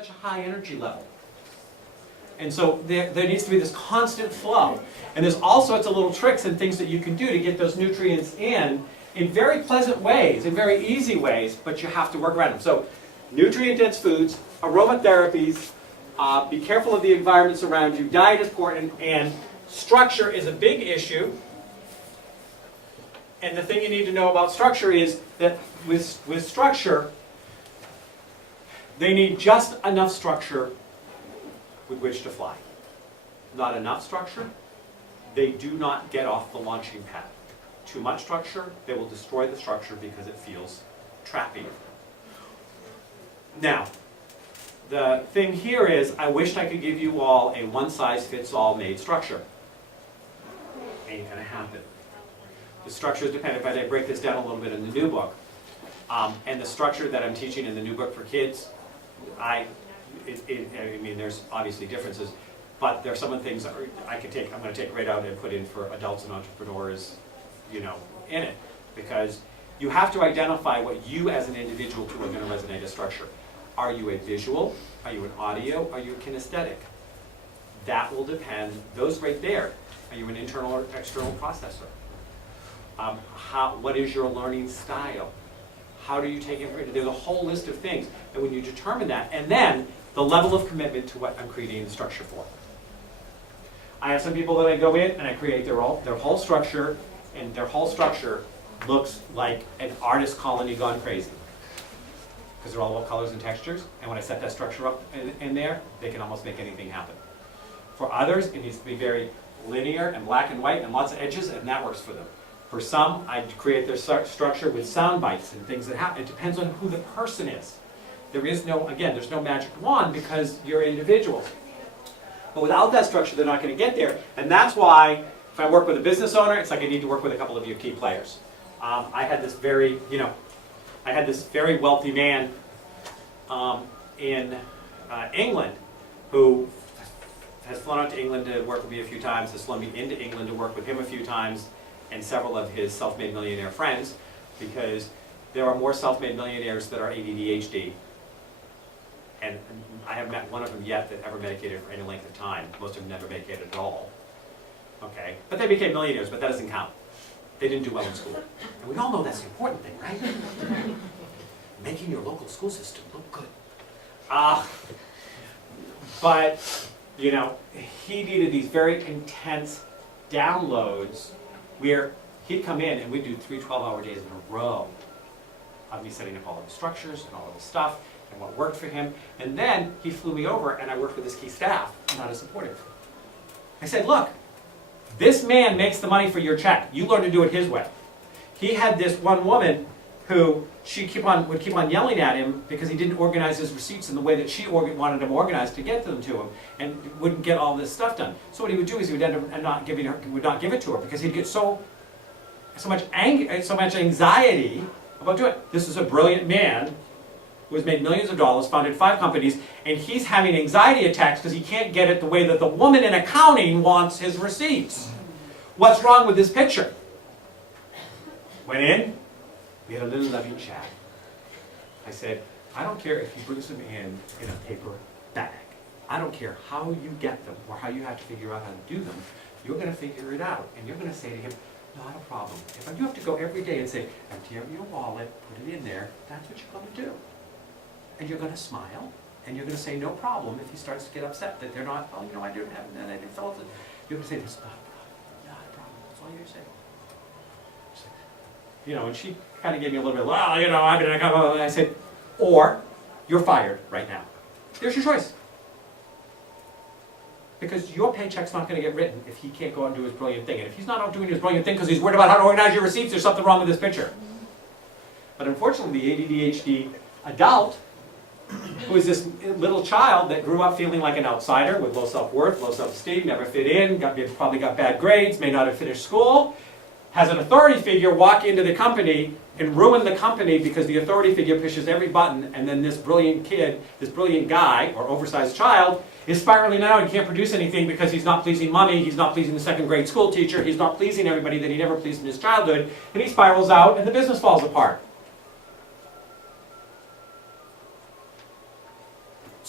such a high energy level. And so there needs to be this constant flow. And there's all sorts of little tricks and things that you can do to get those nutrients in very pleasant ways, in very easy ways, but you have to work around them. So nutrient-dense foods, aromatherapies, be careful of the environments around you, diet is important, and structure is a big issue. And the thing you need to know about structure is that with structure, they need just enough structure with which to fly. Not enough structure, they do not get off the launching pad. Too much structure, they will destroy the structure because it feels trappy. Now, the thing here is, I wished I could give you all a one-size-fits-all made structure. Ain't gonna happen. The structure is dependent, if I break this down a little bit in the new book, and the structure that I'm teaching in the new book for kids, I mean, there's obviously differences, but there are some of the things that I'm going to take right out and put in for adults and entrepreneurs, in it, because you have to identify what you as an individual too are going to resonate as structure. Are you a visual? Are you an audio? Are you a kinesthetic? That will depend, those right there. Are you an internal or external processor? What is your learning style? How do you take it? There's a whole list of things. And when you determine that, and then the level of commitment to what I'm creating the structure for. I have some people that I go in and I create their whole structure, and their whole structure looks like an artist colony gone crazy. Because they're all about colors and textures, and when I set that structure up in there, they can almost make anything happen. For others, it needs to be very linear and black and white and lots of edges, and that works for them. For some, I create their structure with sound bites and things that happen. It depends on who the person is. There is no, again, there's no magic wand because you're individuals. But without that structure, they're not going to get there. And that's why, if I work with a business owner, it's like I need to work with a couple of your key players. I had this very, wealthy man in England who has flown out to England to work with me a few times, has flown me into England to work with him a few times, and several of his self-made millionaire friends, because there are more self-made millionaires that are ADHD. And I haven't met one of them yet that ever medicated for any length of time. Most of them never medicated at all. Okay? But they became millionaires, but that doesn't count. They didn't do well in school. And we all know that's the important thing, right? Making your local school system look good. But, he needed these very intense downloads where he'd come in and we'd do 3 12-hour days in a row of me setting up all of the structures and all of the stuff and what worked for him. And then he flew me over and I worked with his key staff on how to support him. I said, look, this man makes the money for your check. You learn to do it his way. He had this one woman who would keep on yelling at him because he didn't organize his receipts in the way that she wanted them organized to get them to him, and wouldn't get all this stuff done. So what he would do is he would end up not give it to her because he'd get so much anxiety about doing it. This is a brilliant man who has made millions of dollars, founded 5 companies, and he's having anxiety attacks because he can't get it the way that the woman in accounting wants his receipts. What's wrong with this picture? Went in. We had a little loving chat. I said, I don't care if he brings them in a paper bag. I don't care how you get them or how you have to figure out how to do them. You're going to figure it out. And you're going to say to him, not a problem. If you have to go every day and say, empty out your wallet, put it in there, that's what you're going to do. And you're going to smile. And you're going to say, no problem, if he starts to get upset that they're not, I didn't have it, and I didn't fill it. You're going to say, it's not a problem. That's all you're going to say. And she kind of gave me a little bit, I said, or you're fired right now. There's your choice. Because your paycheck's not going to get written if he can't go out and do his brilliant thing. And if he's not out doing his brilliant thing because he's worried about how to organize your receipts, there's something wrong with this picture. But unfortunately, the ADHD adult, who is this little child that grew up feeling like an outsider with low self-worth, low self-esteem, never fit in, probably got bad grades, may not have finished school, has an authority figure walk into the company and ruin the company because the authority figure pushes every button, and then this brilliant kid, this brilliant guy, or oversized child, is spiraling out and can't produce anything because he's not pleasing mommy, he's not pleasing the 2nd grade school teacher, he's not pleasing everybody that he never pleased in his childhood, and he spirals out and the business falls apart.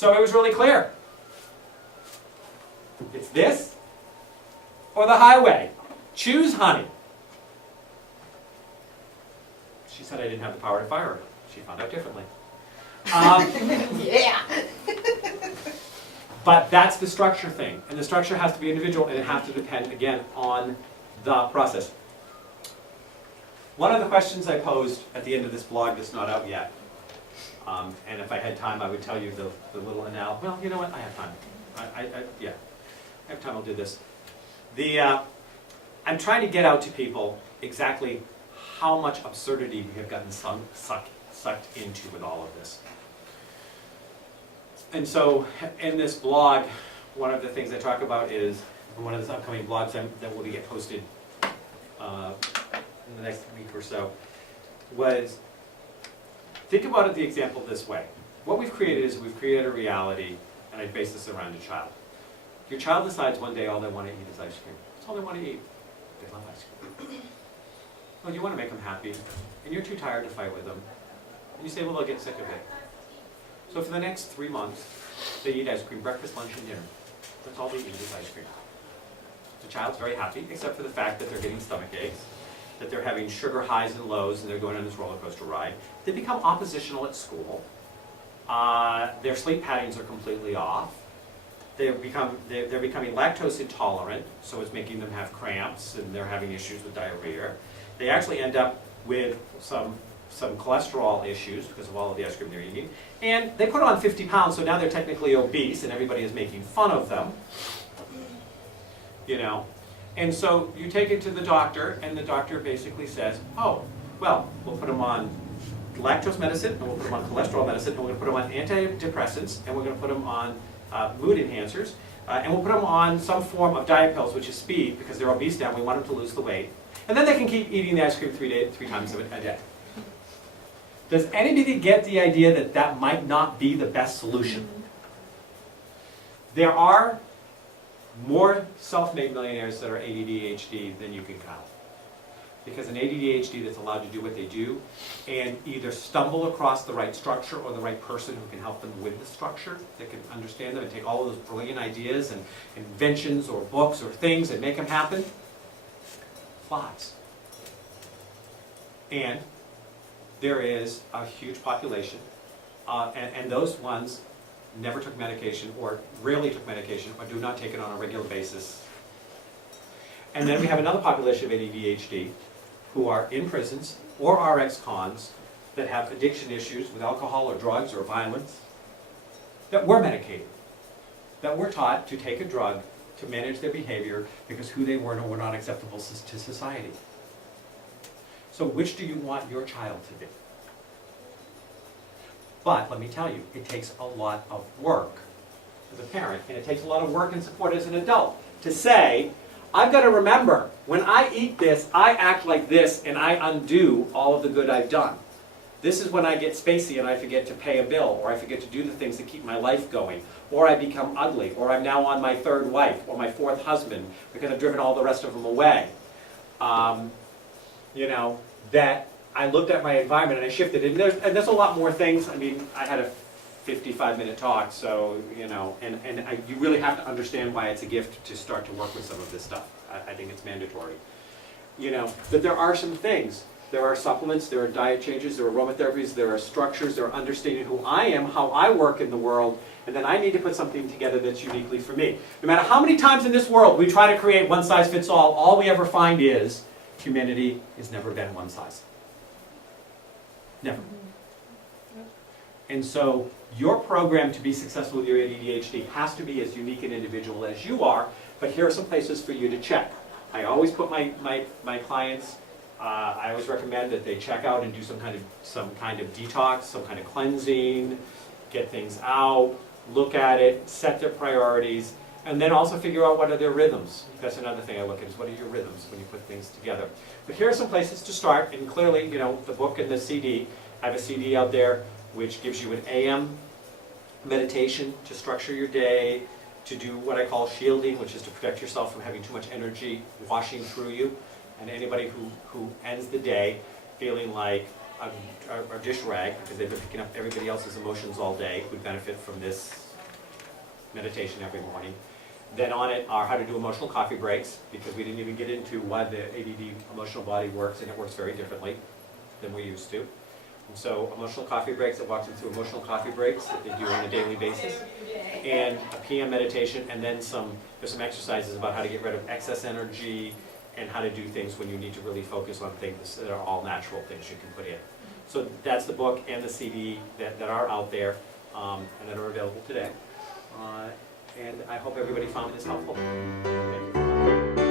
So it was really clear. It's this or the highway. Choose, honey. She said I didn't have the power to fire her. She found out differently. Yeah. But that's the structure thing. And the structure has to be individual, and it has to depend, again, on the process. One of the questions I posed at the end of this blog that's not out yet, and if I had time, I would tell you the little analogy. Well, you know what? I have time. Yeah. I have time, I'll do this. I'm trying to get out to people exactly how much absurdity we have gotten sucked into with all of this. And so, in this blog, one of the things I talk about is, one of the upcoming blogs that will get posted in the next week or so, was, think about it the example this way. What we've created is we've created a reality, and I base this around a child. Your child decides one day all they want to eat is ice cream. That's all they want to eat. They love ice cream. Well, you want to make them happy, and you're too tired to fight with them. And you say, well, they'll get sick of it. So for the next 3 months, they eat ice cream, breakfast, lunch, and dinner. That's all they eat is ice cream. The child's very happy, except for the fact that they're getting stomach aches, that they're having sugar highs and lows, and they're going on this roller coaster ride. They become oppositional at school. Their sleep patterns are completely off. They're becoming lactose intolerant, so it's making them have cramps, and they're having issues with diarrhea. They actually end up with some cholesterol issues because of all of the ice cream they're eating. And they put on 50 pounds, so now they're technically obese, and everybody is making fun of them. You know? And so you take it to the doctor, and the doctor basically says, oh, well, we'll put them on lactose medicine, and we'll put them on cholesterol medicine, and we're going to put them on antidepressants, and we're going to put them on mood enhancers, and we'll put them on some form of diet pills, which is speed, because they're obese now, and we want them to lose the weight. And then they can keep eating the ice cream three times a day. Does anybody get the idea that that might not be the best solution? There are more self-made millionaires that are ADD, ADHD than you can count. Because an ADD, ADHD that's allowed to do what they do and either stumble across the right structure or the right person who can help them with the structure, that can understand them and take all of those brilliant ideas and inventions or books or things and make them happen, flies. And there is a huge population, and those ones never took medication or rarely took medication or do not take it on a regular basis. And then we have another population of ADD, ADHD who are in prisons or are ex-cons that have addiction issues with alcohol or drugs or violence, that were medicated, that were taught to take a drug to manage their behavior because who they were and were not acceptable to society. So which do you want your child to be? But let me tell you, it takes a lot of work as a parent, and it takes a lot of work and support as an adult to say, I've got to remember, when I eat this, I act like this, and I undo all of the good I've done. This is when I get spacey and I forget to pay a bill, or I forget to do the things that keep my life going, or I become ugly, or I'm now on my third wife, or my fourth husband, because I've driven all the rest of them away. You know, that I looked at my environment and I shifted, and there's a lot more things. I mean, I had a 55-minute talk, so, you know, you really have to understand why it's a gift to start to work with some of this stuff. I think it's mandatory. You know, but there are some things. There are supplements, there are diet changes, there are aromatherapies, there are structures, there are understanding who I am, how I work in the world, and then I need to put something together that's uniquely for me. No matter how many times in this world we try to create one size fits all we ever find is humanity has never been one size. Never. And so your program to be successful with your ADHD has to be as unique and individual as you are, but here are some places for you to check. I always put my clients, I always recommend that they check out and do some kind of detox, some kind of cleansing, get things out, look at it, set their priorities, and then also figure out what are their rhythms. That's another thing I look at, is what are your rhythms when you put things together. But here are some places to start, and clearly, you know, the book and the CD. I have a CD out there which gives you an AM meditation to structure your day, to do what I call shielding, which is to protect yourself from having too much energy washing through you. And anybody who ends the day feeling like a dish rag, because they've been picking up everybody else's emotions all day, would benefit from this meditation every morning. Then on it are how to do emotional coffee breaks, because we didn't even get into why the ADD emotional body works, and it works very differently than we used to. And so emotional coffee breaks, it walks them through emotional coffee breaks that they do on a daily basis, and a PM meditation, and then there's some exercises about how to get rid of excess energy and how to do things when you need to really focus on things that are all natural things you can put in. So that's the book and the CD that are out there and that are available today. And I hope everybody found this helpful. Thank you.